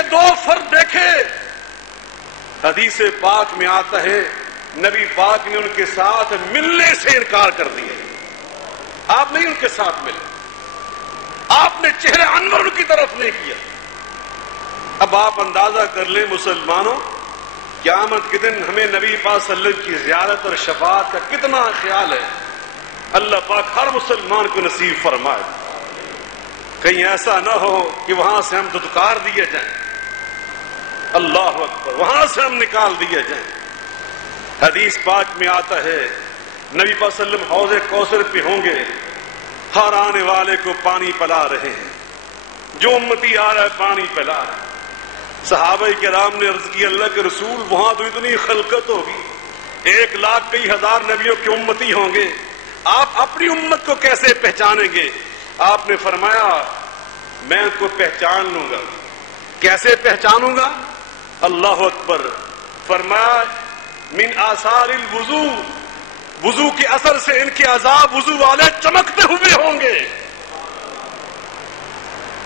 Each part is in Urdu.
کے دو فرد دیکھے، حدیث پاک میں آتا ہے نبی پاک نے ان کے ساتھ ملنے سے انکار کر دیا، آپ نہیں ان کے ساتھ ملے، آپ نے چہرہ انور ان کی طرف نہیں کیا۔ اب آپ اندازہ کر لیں مسلمانوں، قیامت کے دن ہمیں نبی پاک صلی اللہ علیہ وسلم کی زیارت اور شفاعت کا کتنا خیال ہے۔ اللہ پاک ہر مسلمان کو نصیب فرمائے، کہیں ایسا نہ ہو کہ وہاں سے ہم دھتکار دیے جائیں، اللہ اکبر، وہاں سے ہم نکال دیے جائیں۔ حدیث پاک میں آتا ہے نبی پاک صلی اللہ علیہ وسلم حوض کوثر پہ ہوں گے، ہر آنے والے کو پانی پلا رہے ہیں، جو امتی آ رہا ہے پانی پلا رہا ہے۔ صحابہ کرام نے عرض کی اللہ کے رسول وہاں تو اتنی خلقت ہوگی، 1,00,000 کئی ہزار نبیوں کے امتی ہوں گے، آپ اپنی امت کو کیسے پہچانیں گے؟ آپ نے فرمایا میں ان کو پہچان لوں گا۔ کیسے پہچانوں گا؟ اللہ اکبر، فرمایا من آثار الوضو، وضو کے اثر سے ان کے عذاب وضو والے چمکتے ہوئے ہوں گے۔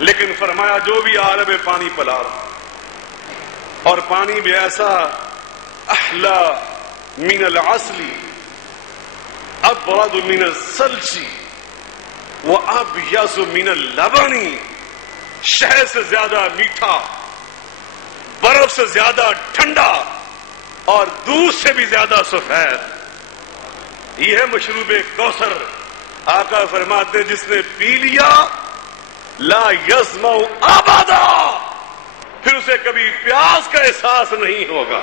لیکن فرمایا جو بھی آ رہا ہے پانی پلا رہا، اور پانی بھی ایسا احلا من العسل ابرد من الثلج وابیض من اللبن، شہد سے زیادہ میٹھا، برف سے زیادہ ٹھنڈا، اور دودھ سے بھی زیادہ سفید۔ یہ ہے مشروب کوثر۔ آقا فرماتے جس نے پی لیا لا یظمأ ابدا، پھر اسے کبھی پیاس کا احساس نہیں ہوگا۔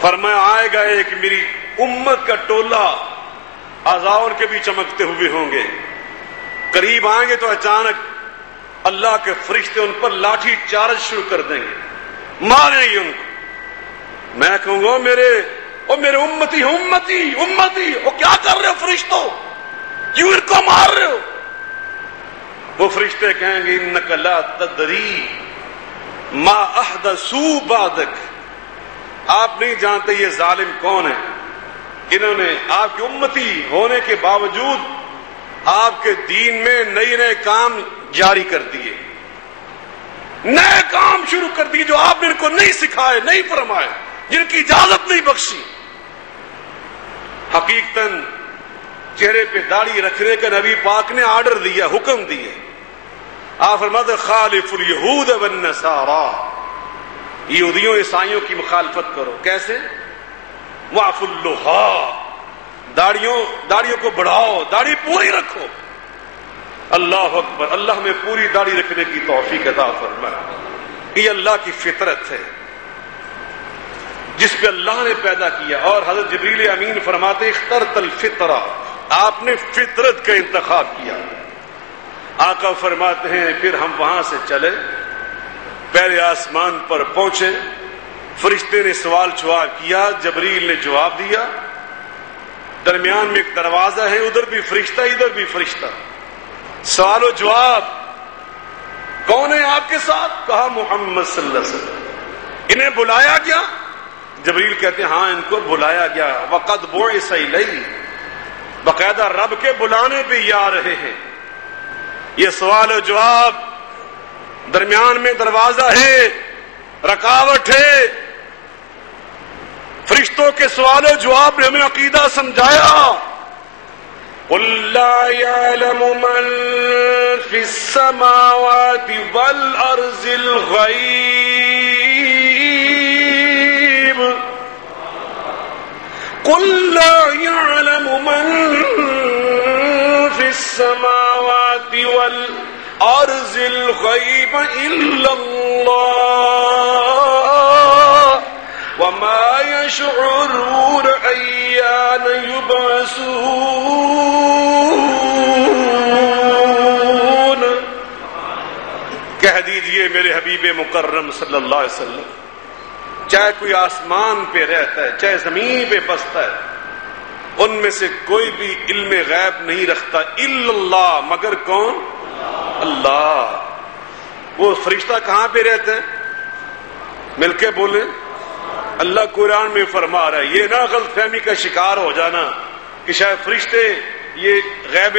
فرمایا آئے گا ایک میری امت کا ٹولہ، اعضاء کے بھی چمکتے ہوئے ہوں گے، قریب آئیں گے تو اچانک اللہ کے فرشتے ان پر لاٹھی چارج شروع کر دیں گے، ماریں گے ان کو۔ میں کہوں گا میرے امتی امتی امتی، وہ کیا کر رہے ہو فرشتوں، کیوں ان کو مار رہے ہو؟ وہ فرشتے کہیں گے انک لا تدری ما احدثوا بعدک، آپ نہیں جانتے یہ ظالم کون ہے، انہوں نے آپ کی امتی ہونے کے باوجود آپ کے دین میں نئے نئے کام جاری کر دیے، نئے کام شروع کر دیے جو آپ نے ان کو نہیں سکھائے، نہیں فرمائے، جن کی اجازت نہیں بخشی۔ حقیقتاً چہرے پہ داڑھی رکھنے کا نبی پاک نے آرڈر دیا، حکم دیے۔ آپ فرماتے خالف الیہود والنصارى، یہودیوں عیسائیوں کی مخالفت کرو۔ کیسے؟ واعفوا اللحى، داڑھیوں کو بڑھاؤ، داڑھی پوری رکھو۔ اللہ اکبر، اللہ ہمیں پوری داڑھی رکھنے کی توفیق عطا فرمائے۔ یہ اللہ کی فطرت ہے جس پہ اللہ نے پیدا کیا، اور حضرت جبریل امین فرماتے اخترت الفطرہ، آپ نے فطرت کا انتخاب کیا۔ آقا فرماتے ہیں پھر ہم وہاں سے چلے، پہلے آسمان پر پہنچے، فرشتے نے سوال جواب کیا، جبریل نے جواب دیا، درمیان میں ایک دروازہ ہے، ادھر بھی فرشتہ ادھر بھی فرشتہ، سوال و جواب۔ کون ہے آپ کے ساتھ؟ کہا محمد صلی اللہ علیہ وسلم۔ انہیں بلایا گیا؟ جبریل کہتے ہیں ہاں ان کو بلایا گیا، وقد بعث الیہ، باقاعدہ رب کے بلانے پہ یہ آ رہے ہیں۔ یہ سوال و جواب، درمیان میں دروازہ ہے، رکاوٹ ہے۔ فرشتوں کے سوال و جواب نے ہمیں عقیدہ سمجھایا۔ قل لا يعلم من في السماوات والأرض الغيب، قل لا يعلم من في السماوات والأرض الغيب إلا الله وما يشعرون أيان يبعثون۔ کہہ دیجئے میرے حبیب مکرم صلی اللہ علیہ وسلم، چاہے کوئی آسمان پہ رہتا ہے چاہے زمین پہ بستا ہے، ان میں سے کوئی بھی علم غیب نہیں رکھتا الا اللہ، مگر کون؟ اللہ۔ وہ فرشتہ کہاں پہ رہتے ہیں؟ مل کے بولیں۔ اللہ قرآن میں فرما رہا ہے، یہ نہ غلط فہمی کا شکار ہو جانا کہ شاید فرشتے یہ غیب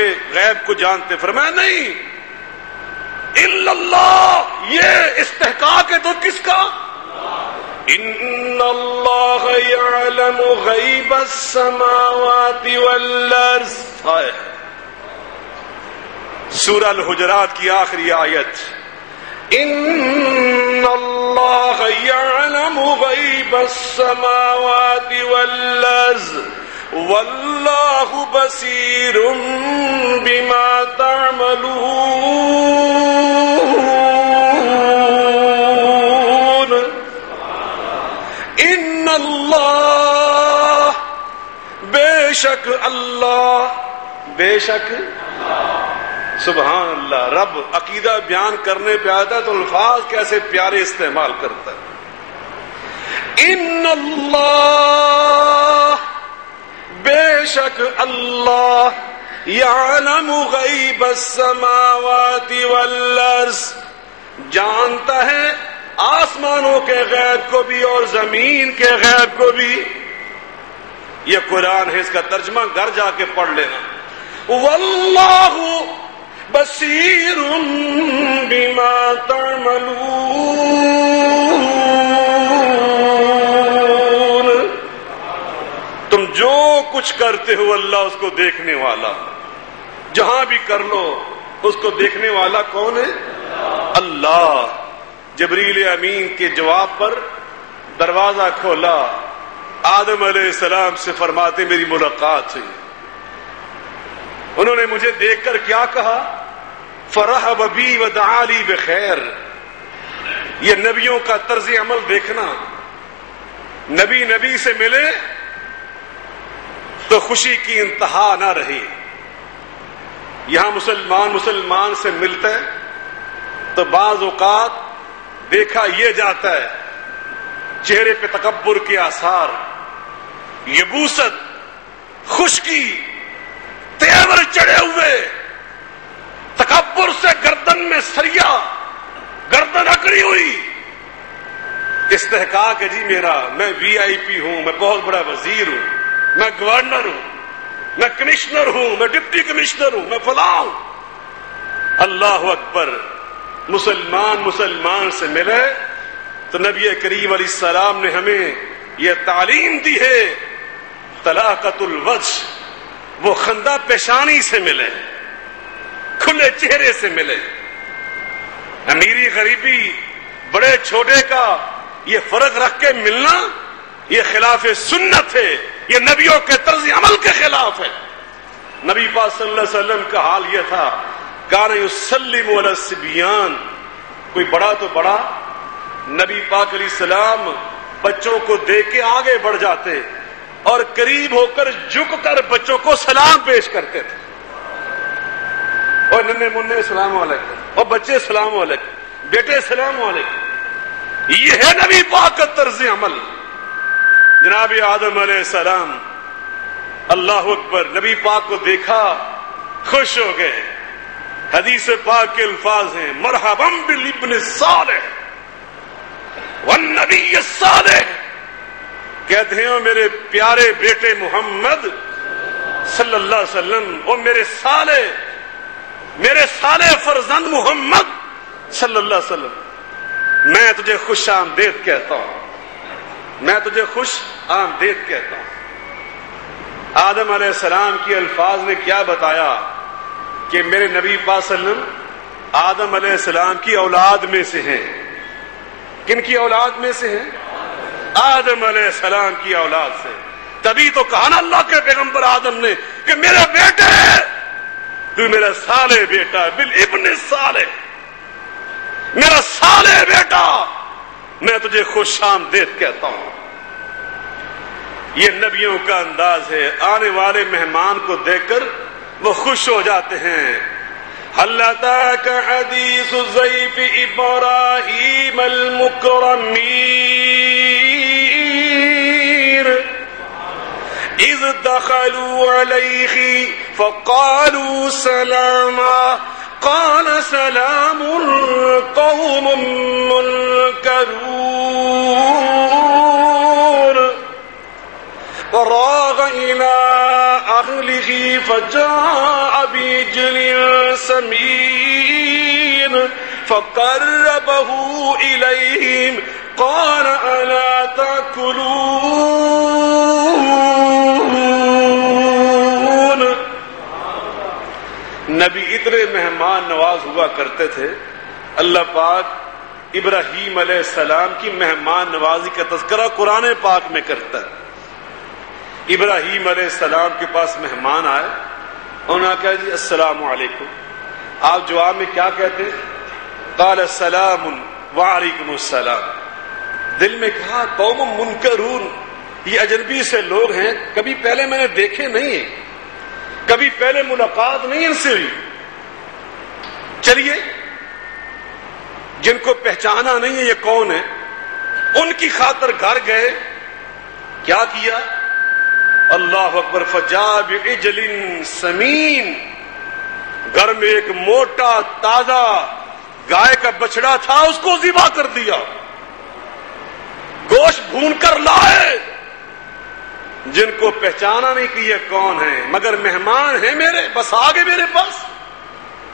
کو جانتے، فرمایا نہیں، الا اللہ، یہ استحقاق ہے تو کس کا؟ ان اللہ یعلم غیب السماوات والارض. سورہ الحجرات کی آخری آیت. ان اللہ یعلم غیب السماوات والارض واللہ بصیر بما تعملون. ان اللہ بے شک اللہ، بے شک سبحان اللہ. رب عقیدہ بیان کرنے پہ آتا ہے تو الفاظ کیسے پیارے استعمال کرتا ہے. ان اللہ بے شک اللہ یعلم غیب السماوات والارض جانتا ہے آسمانوں کے غیب کو بھی اور زمین کے غیب کو بھی. یہ قرآن ہے، اس کا ترجمہ گھر جا کے پڑھ لینا. واللہ بصیر بما تعملون. تم جو کچھ کرتے ہو اللہ اس کو دیکھنے والا. جہاں بھی کر لو اس کو دیکھنے والا کون ہے؟ اللہ. جبریل امین کے جواب پر دروازہ کھولا. آدم علیہ السلام سے فرماتے میری ملاقات ہوئی. انہوں نے مجھے دیکھ کر کیا کہا؟ فرحب بی ودعا لی بخیر. یہ نبیوں کا طرز عمل دیکھنا. نبی سے ملے تو خوشی کی انتہا نہ رہی. یہاں مسلمان سے ملتا ہے تو بعض اوقات دیکھا یہ جاتا ہے چہرے پہ تکبر کے آثار، یبوست، خشکی، تیور چڑھے ہوئے، تکبر سے گردن میں سریا، گردن اکڑی ہوئی. استحقاق ہے جی میرا، میں وی آئی پی ہوں، میں بہت بڑا وزیر ہوں، میں گورنر ہوں، میں کمشنر ہوں، میں ڈپٹی کمشنر ہوں، میں فلاں ہوں. اللہ اکبر. مسلمان سے ملے تو نبی کریم علیہ السلام نے ہمیں یہ تعلیم دی ہے طلاقت الوجہ. وہ خندہ پیشانی سے ملے، کھلے چہرے سے ملے. امیری غریبی، بڑے چھوٹے کا یہ فرق رکھ کے ملنا یہ خلاف سنت ہے، یہ نبیوں کے طرز عمل کے خلاف ہے. نبی پاک صلی اللہ علیہ وسلم کا حال یہ تھا کان یسلم علی الصبیان. کوئی بڑا تو بڑا، نبی پاک علیہ السلام بچوں کو دیکھ کے آگے بڑھ جاتے اور قریب ہو کر جھک کر بچوں کو سلام پیش کرتے تھے. اور ننے منے السلام علیکم، اور بچے السلام علیکم، بیٹے السلام علیکم. یہ ہے نبی پاک کا طرز عمل. جناب آدم علیہ السلام اللہ اکبر نبی پاک کو دیکھا، خوش ہو گئے. حدیث پاک کے الفاظ ہیں مرحبا بالابن الصالح والنبی الصالح. کہتے ہیں میرے پیارے بیٹے محمد صلی اللہ علیہ وسلم، اور میرے صالح فرزند محمد صلی اللہ علیہ وسلم، میں تجھے خوش آمدید کہتا ہوں، میں تجھے خوش آمدید کہتا ہوں. آدم علیہ السلام کی الفاظ نے کیا بتایا کہ میرے نبی پاک صلی اللہ علیہ وسلم آدم علیہ السلام کی اولاد میں سے ہیں. کن کی اولاد میں سے ہیں؟ آدم علیہ السلام کی اولاد سے. تبھی تو کہا نا اللہ کے پیغمبر آدم نے کہ میرا بیٹا ہے، تو میرا صالح بیٹا، بالابن الصالح، میرا صالح بیٹا، میں تجھے خوش آمدید کہتا ہوں. یہ نبیوں کا انداز ہے. آنے والے مہمان کو دیکھ کر وہ خوش ہو جاتے ہیں. هل أتاك حديث ضيف إبراهيم المكرمين إذ دخلوا عليه فقالوا سلاما قال سلام قوم منكرون وراغ إلى أهله فجاء بعجل سمين فقربه ربه إليهم قال ألا تأكلون. نبی اتنے مہمان نواز ہوا کرتے تھے. اللہ پاک ابراہیم علیہ السلام کی مہمان نوازی کا تذکرہ قرآن پاک میں کرتا ہے. ابراہیم علیہ السلام کے پاس مہمان آئے, انہوں نے کہا جی السلام علیکم. آپ جواب میں کیا کہتے ہیں؟ قال السلام وعلیکم السلام. دل میں کہا قوم منکرون, یہ اجنبی سے لوگ ہیں, کبھی پہلے میں نے دیکھے نہیں ہیں, کبھی پہلے ملاقات نہیں ان سے ہوئی. چلیے جن کو پہچانا نہیں ہے یہ کون ہے, ان کی خاطر گھر گئے. کیا کیا؟ اللہ اکبر. فجاء بعجل سمین, گھر میں ایک موٹا تازہ گائے کا بچڑا تھا, اس کو ذبح کر دیا, گوشت بھون کر لائے. جن کو پہچانا نہیں کہ یہ کون ہے, مگر مہمان ہیں میرے, بس آگے میرے پاس.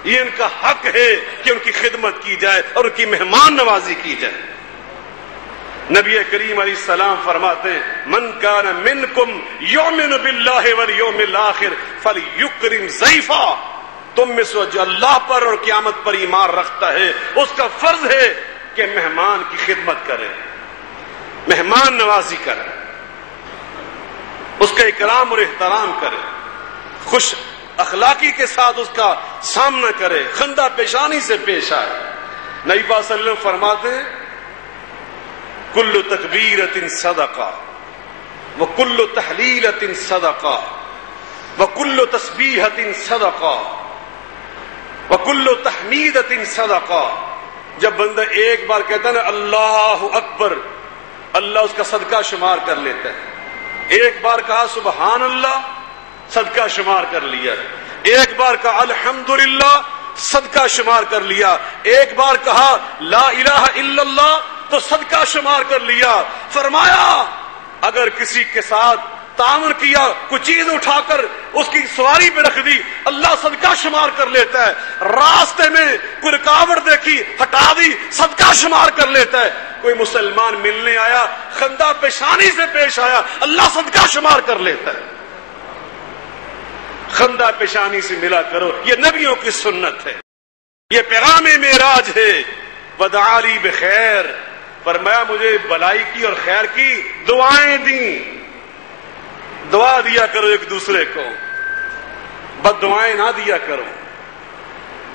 یہ ان کا حق ہے کہ ان کی خدمت کی جائے اور ان کی مہمان نوازی کی جائے. نبی کریم علیہ السلام فرماتے ہیں من کان منکم یؤمن باللہ والیوم الآخر فلیکرم ضیفا. تم میں سے جو اللہ پر اور قیامت پر ایمان رکھتا ہے اس کا فرض ہے کہ مہمان کی خدمت کرے, مہمان نوازی کرے, اس کا اکرام اور احترام کرے, خوش اخلاقی کے ساتھ اس کا سامنا کرے, خندہ پیشانی سے پیش آئے. نبی پاک صلی اللہ علیہ وسلم فرماتے ہیں کل تکبیرۃ صدقہ وکل تحلیلۃ صدقہ وکل تسبیحۃ صدقہ وکل تحمیدۃ صدقہ. جب بندہ ایک بار کہتا ہے نا اللہ اکبر, اللہ اس کا صدقہ شمار کر لیتا ہے. ایک بار کہا سبحان اللہ, صدقہ شمار کر لیا. ایک بار کہا الحمدللہ, صدقہ شمار کر لیا. ایک بار کہا لا الہ الا اللہ, تو صدقہ شمار کر لیا. فرمایا اگر کسی کے ساتھ تعاون کیا, کوئی چیز اٹھا کر اس کی سواری پہ رکھ دی, اللہ صدقہ شمار کر لیتا ہے. راستے میں کوئی رکاوٹ دیکھی, ہٹا دی, صدقہ شمار کر لیتا ہے. کوئی مسلمان ملنے آیا, خندہ پیشانی سے پیش آیا, اللہ صدقہ شمار کر لیتا ہے. خندہ پیشانی سے ملا کرو, یہ نبیوں کی سنت ہے, یہ پیغام معراج ہے. ودعا لی بخیر, فرمایا مجھے بلائی کی اور خیر کی دعائیں دیں. دعا دیا کرو ایک دوسرے کو, بد دعائیں نہ دیا کرو.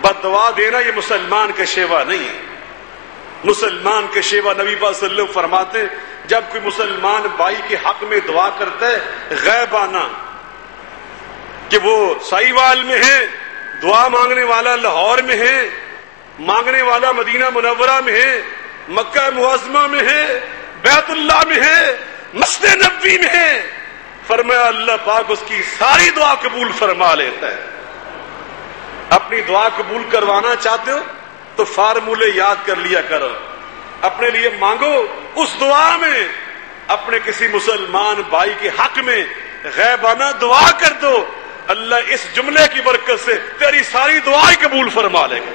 بد دعا دینا یہ مسلمان کا شیوا نہیں ہے. مسلمان کے شیوا نبی پاک صلی اللہ علیہ وسلم فرماتے جب کوئی مسلمان بھائی کے حق میں دعا کرتا ہے غیبانہ, کہ وہ سائیوال میں ہے, دعا مانگنے والا لاہور میں ہے, مانگنے والا مدینہ منورہ میں ہے, مکہ معظمہ میں ہے, بیت اللہ میں ہے, مسجد نبوی میں ہے, فرمایا اللہ پاک اس کی ساری دعا قبول فرما لیتا ہے. اپنی دعا قبول کروانا چاہتے ہو تو فارمولے یاد کر لیا کرو. اپنے لیے مانگو, اس دعا میں اپنے کسی مسلمان بھائی کے حق میں غیبانہ دعا کر دو, اللہ اس جملے کی برکت سے تیری ساری دعائیں قبول فرما لے گا.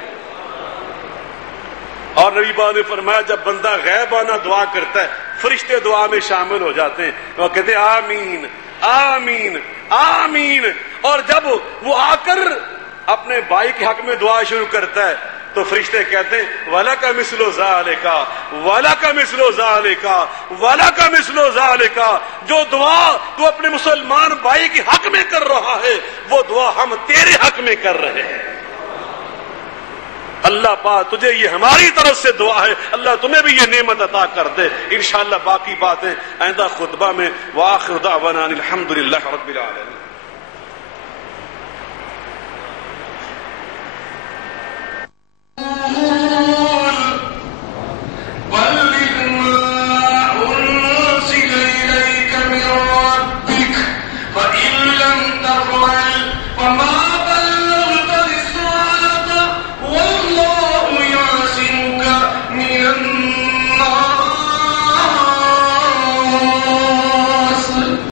اور نبی پاک نے فرمایا جب بندہ غیبانہ دعا کرتا ہے فرشتے دعا میں شامل ہو جاتے ہیں, وہ کہتے ہیں آمین آمین آمین. اور جب وہ آ کر اپنے بھائی کے حق میں دعا شروع کرتا ہے تو فرشتے کہتے ہیں وَلَكَ مِثْلُ ذَلِكَ وَلَكَ مِثْلُ ذَلِكَ وَلَكَ مِثْلُ ذَلِكَ. جو دعا تو اپنے مسلمان بھائی کے حق میں کر رہا ہے وہ دعا ہم تیرے حق میں کر رہے ہیں. اللہ پاک تجھے یہ ہماری طرف سے دعا ہے, اللہ تمہیں بھی یہ نعمت عطا کر دے. انشاءاللہ باقی باتیں آئندہ خطبہ میں. وآخر دعوانا الحمدللہ رب العالمین.